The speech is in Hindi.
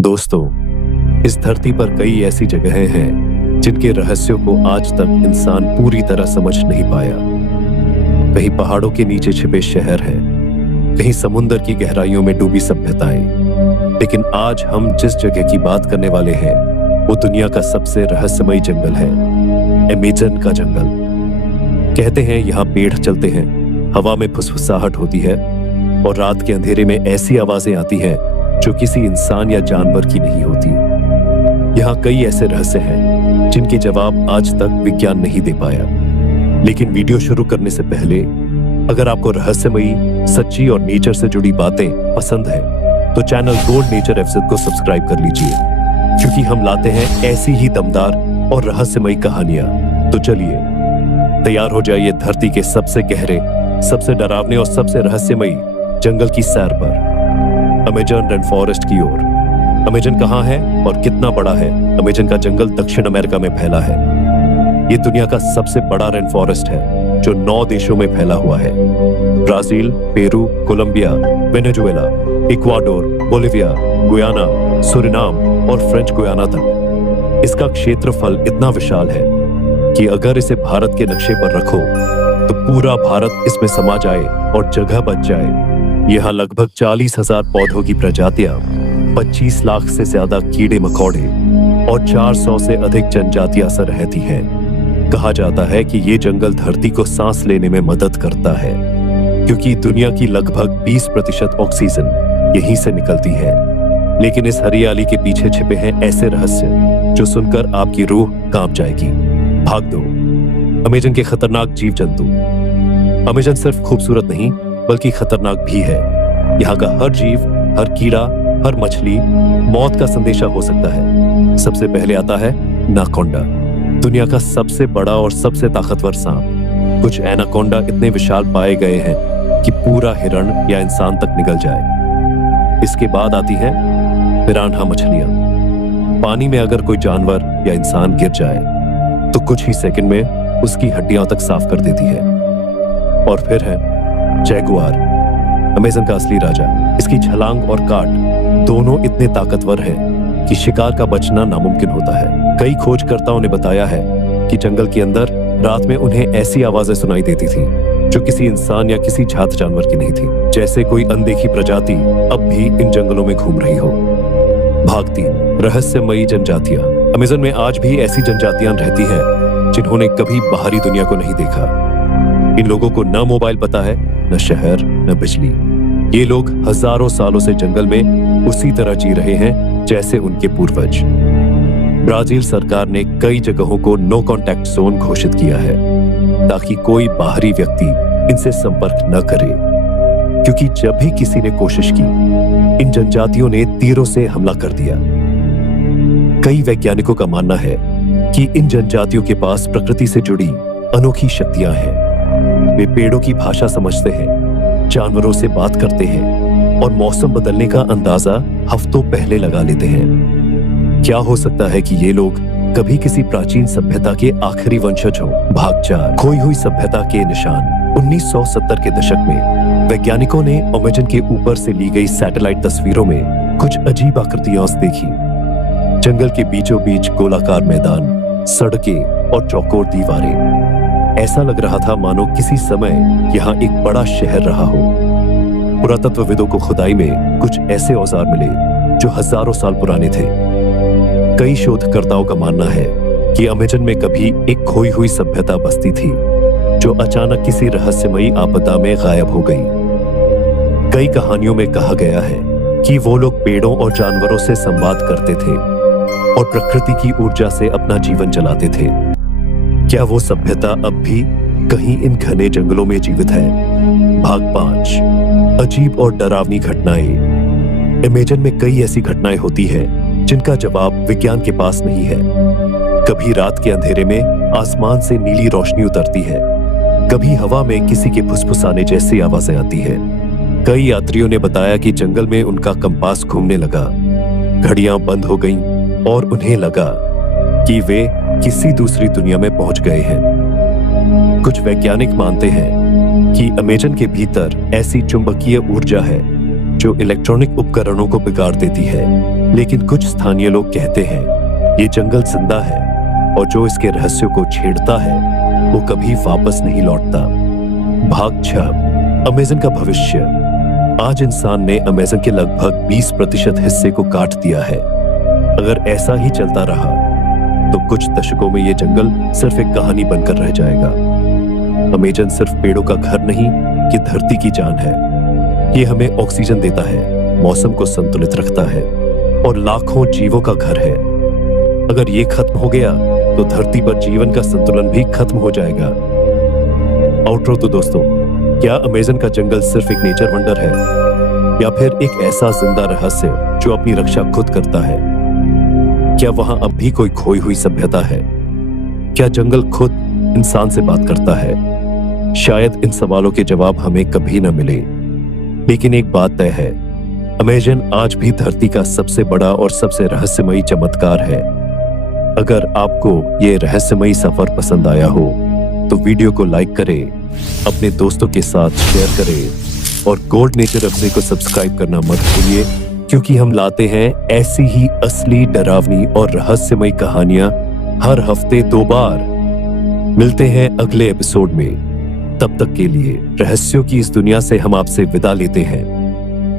दोस्तों, इस धरती पर कई ऐसी जगहें हैं जिनके रहस्यों को आज तक इंसान पूरी तरह समझ नहीं पाया। कहीं पहाड़ों के नीचे छिपे शहर हैं, कहीं समुद्र की गहराइयों में डूबी सभ्यताएं। लेकिन आज हम जिस जगह की बात करने वाले हैं वो दुनिया का सबसे रहस्यमयी जंगल है, अमेज़न का जंगल। कहते हैं यहाँ पेड़ चलते हैं, हवा में फुसफुसाहट होती है और रात के अंधेरे में ऐसी आवाजें आती हैं जो किसी इंसान या जानवर की नहीं होती। यहाँ कई ऐसे रहस्य हैं जिनके जवाब आज तक विज्ञान नहीं दे पाया। लेकिन वीडियो शुरू करने से पहले अगर आपको रहस्यमयी, सच्ची और नेचर से जुड़ी बातें पसंद है तो चैनल गोल्ड नेचर एफजेड को सब्सक्राइब कर लीजिए, क्योंकि हम लाते हैं ऐसी ही दमदार और रहस्यमयी कहानियां। तो चलिए तैयार हो जाइए धरती के सबसे गहरे, सबसे डरावने और सबसे रहस्यमयी जंगल की सैर पर, अमेज़न रेन फॉरेस्ट की ओर। अमेज़न कहाँ है और कितना बड़ा है? अमेज़न का जंगल दक्षिण अमेरिका में फैला है। ये दुनिया का सबसे बड़ा रेन फॉरेस्ट है जो 9 देशों में फैला हुआ है: Brazil, Peru, Colombia, Venezuela, Ecuador, Bolivia, Guyana, Suriname और फ्रेंच गुयाना तक। इसका क्षेत्रफल इतना विशाल है कि अगर इसे भारत के नक्शे पर रखो तो पूरा भारत इसमें समा जाए और जगह बच जाए। यहाँ लगभग 40,000 पौधों की प्रजातियां, 25 लाख से ज्यादा कीड़े मकोड़े और 400 से अधिक जनजातियां रहती हैं। कहा जाता है कि ये जंगल धरती को सांस लेने में मदद करता है, क्योंकि दुनिया की लगभग 20% ऑक्सीजन यहीं से निकलती है। लेकिन इस हरियाली के पीछे छिपे हैं ऐसे रहस्य जो सुनकर आपकी रूह कांप जाएगी। भाग दो अमेज़न के खतरनाक जीव जंतु। अमेज़न सिर्फ खूबसूरत नहीं बल्कि खतरनाक भी है। यहाँ का हर जीव, हर कीड़ा, हर मछली मौत का संदेशा हो सकता है। सबसे पहले आता है एनाकोंडा, दुनिया का सबसे बड़ा और सबसे ताकतवर सांप। कुछ एनाकोंडा इतने विशाल पाए गए हैं कि पूरा हिरण या इंसान तक निगल जाए। इसके बाद आती है पिरान्हा मछलियां। पानी में अगर कोई जानवर या इंसान गिर जाए तो कुछ ही सेकंड में उसकी हड्डियां तक साफ कर देती है। और फिर है जैगुआर, अमेज़न का असली राजा। इसकी छलांग और काट दोनों इतने ताकतवर हैं कि शिकार का बचना नामुमकिन होता है। कई खोजकर्ताओं ने बताया है कि जंगल के अंदर रात में उन्हें ऐसी आवाजें सुनाई देती थी जो किसी इंसान या किसी जात जानवर की नहीं थी, जैसे कोई अनदेखी प्रजाति अब भी इन जंगलों में घूम रही हो। भाग 3, रहस्यमयी जनजातियां। अमेज़न में आज भी ऐसी जनजातियां रहती हैं जिन्होंने कभी बाहरी दुनिया को नहीं देखा। इन लोगों को न मोबाइल पता है, न शहर, न बिजली। ये लोग हजारों सालों से जंगल में उसी तरह जी रहे हैं जैसे उनके पूर्वज। ब्राजील सरकार ने कई जगहों को नो कॉन्टैक्ट जोन घोषित किया है ताकि कोई बाहरी व्यक्ति इनसे संपर्क न करे, क्योंकि जब भी किसी ने कोशिश की इन जनजातियों ने तीरों से हमला कर दिया। कई वैज्ञानिकों का मानना है कि इन जनजातियों के पास प्रकृति से जुड़ी अनोखी शक्तियां हैं। वे पेड़ों की भाषा समझते हैं, जानवरों से बात करते हैं और मौसम बदलने का अंदाजा हफ्तों पहले लगा लेते हैं। क्या हो सकता है कि ये लोग कभी किसी प्राचीन सभ्यता के आखिरी वंशज हो? भाग 4, खोई हुई सभ्यता के निशान। 1970 के दशक में वैज्ञानिकों ने अमेज़न के ऊपर से ली गई सैटेलाइट तस्वीरों में कुछ अजीब आकृतियां देखी। जंगल के बीचों बीच गोलाकार मैदान, सड़कें और चौकोर दीवारें। ऐसा लग रहा था मानो किसी समय यहाँ एक बड़ा शहर रहा हो। पुरातत्वविदों को खुदाई में कुछ ऐसे औजार मिले जो हजारों साल पुराने थे। कई शोधकर्ताओं का मानना है कि अमेज़न में कभी एक खोई हुई सभ्यता बसती थी जो अचानक किसी रहस्यमयी आपदा में गायब हो गई। कई कहानियों में कहा गया है कि वो लोग पेड़ों और जानवरों से संवाद करते थे और प्रकृति की ऊर्जा से अपना जीवन चलाते थे। क्या वो सभ्यता अब भी कहीं इन घने जंगलों में जीवित है? भाग 5, अजीब और डरावनी घटनाएं। अमेज़न में कई ऐसी घटनाएं होती हैं जिनका जवाब विज्ञान के पास नहीं है। कभी रात के अंधेरे में आसमान से नीली रोशनी उतरती है, कभी हवा में किसी के फुसफुसाने जैसी आवाजें आती है। कई यात्रियों ने बताया कि जंगल में उनका कंपास घूमने लगा, घड़ियां बंद हो गईं और उन्हें लगा कि वे किसी दूसरी दुनिया में पहुंच गए हैं। कुछ वैज्ञानिक मानते हैं कि अमेज़न के भीतर ऐसी चुंबकीय ऊर्जा है जो इलेक्ट्रॉनिक उपकरणों को बिगाड़ देती है। लेकिन कुछ स्थानीय लोग कहते हैं ये जंगल जिंदा है और जो इसके रहस्यों को छेड़ता है वो कभी वापस नहीं लौटता। भाग 6, अमेज़न का भविष्य। आज इंसान ने अमेज़न के लगभग 20% हिस्से को काट दिया है। अगर ऐसा ही चलता रहा तो कुछ दशकों में ये जंगल सिर्फ एक कहानी बनकर रह जाएगा। अमेज़न सिर्फ पेड़ों का घर नहीं, ये धरती की जान है। ये हमें ऑक्सीजन देता है, मौसम को संतुलित रखता है और लाखों जीवों का घर है। अगर ये खत्म हो गया तो धरती पर जीवन का संतुलन भी खत्म हो जाएगा। आउटरो तो दोस्तों, क्या अमेज़न का जंगल सिर्फ एक नेचर वंडर है या फिर एक ऐसा जिंदा रहस्य जो अपनी रक्षा खुद करता है? क्या वहां अब भी कोई खोई हुई सभ्यता है? क्या जंगल खुद इंसान से बात करता है? शायद इन सवालों के जवाब हमें कभी न मिले, लेकिन एक बात तय है, अमेज़न आज भी धरती का सबसे बड़ा और सबसे रहस्यमयी चमत्कार है। अगर आपको ये रहस्यमयी सफर पसंद आया हो तो वीडियो को लाइक करें, अपने दोस्तों के साथ शेयर करें और गोल्ड नेचर अपने को सब्सक्राइब करना मत भूलिए, क्योंकि हम लाते हैं ऐसी ही असली, डरावनी और रहस्यमयी कहानियां हर हफ्ते 2 बार। मिलते हैं अगले एपिसोड में। तब तक के लिए रहस्यों की इस दुनिया से हम आपसे विदा लेते हैं।